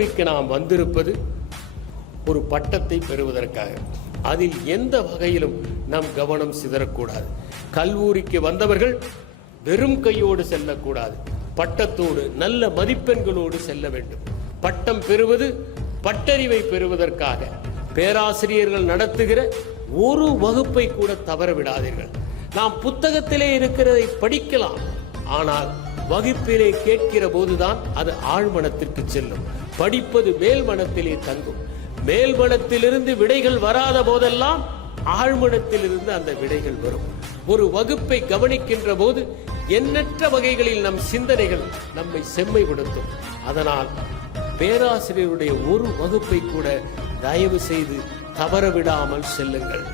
கல்லூரிக்கு நாம் வந்திருப்பது ஒரு பட்டத்தை பெறுவதற்காக. அதில் எந்த வகையிலும் நம் கவனம் சிதறக்கூடாது. கல்லூரிக்கு வந்தவர்கள் வெறும் கையோடு செல்லக்கூடாது, பட்டத்தோடு நல்ல மதிப்பெண்களோடு செல்ல வேண்டும். பட்டம் பெறுவது பட்டறிவை பெறுவதற்காக. பேராசிரியர்கள் நடத்துகிற ஒரு வகுப்பை கூட தவற விடாதீர்கள். நாம் புத்தகத்திலே இருக்கிறதை படிக்கலாம், ஆனால் வகுப்பிலே கேட்கிற போதுதான் அது ஆழ்மனத்திற்கு செல்லும். படிப்பது மேல்மனத்திலே தங்கும். மேல்மனத்திலிருந்து விடைகள் வராத போதெல்லாம் ஆழ்மனத்திலிருந்து அந்த விடைகள் வரும். ஒரு வகுப்பை கவனிக்கின்ற போது எண்ணற்ற வகைகளில் நம் சிந்தனைகள் நம்மை செம்மைப்படுத்தும். அதனால் பேராசிரியருடைய ஒரு வகுப்பை கூட தயவு செய்து தவறவிடாமல் செல்லுங்கள்.